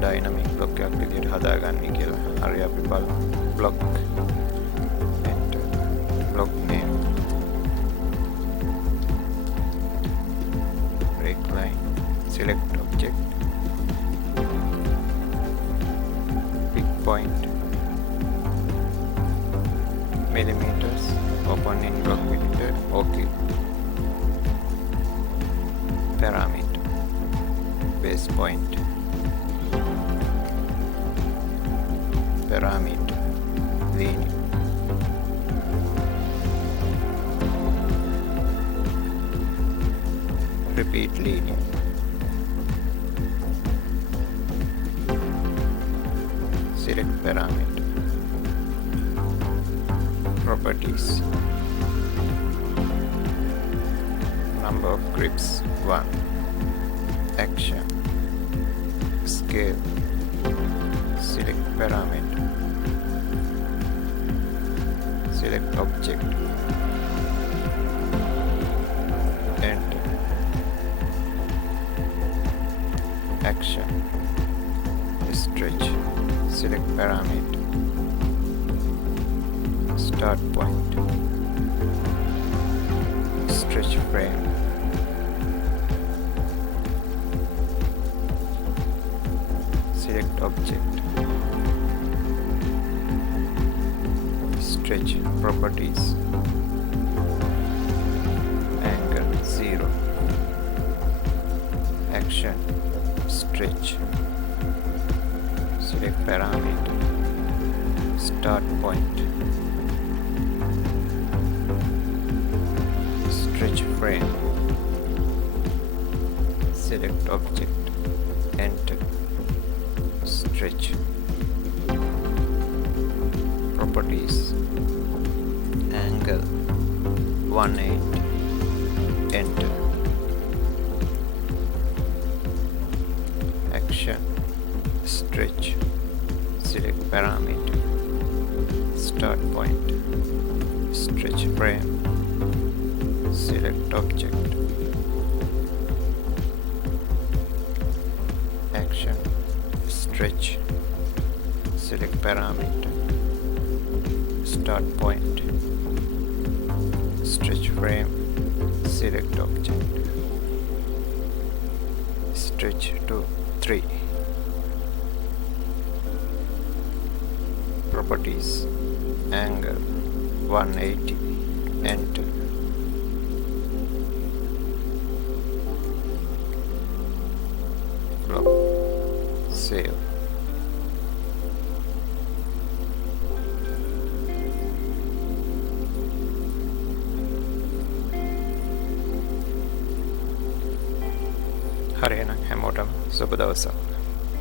Dynamic block එකක් විදිහට හදාගන්නේ කියලා. හරි අපි බලමු. Block enter block name break line select object pick point millimeters open in block editor okay parameter base point parameter linear repeat linear select parameter properties number of grips 1 action scale select parameter select object enter action stretch select parameter start point stretch frame select object stretch properties angle 0 action stretch select parameter start point stretch frame select object enter stretch properties angle 180 enter action stretch select parameter start point stretch frame select object action stretch select parameter start point stretch frame select object stretch to 3 properties angle 180 enter block save හරි එහෙනම් හැමෝටම සුබ දවසක්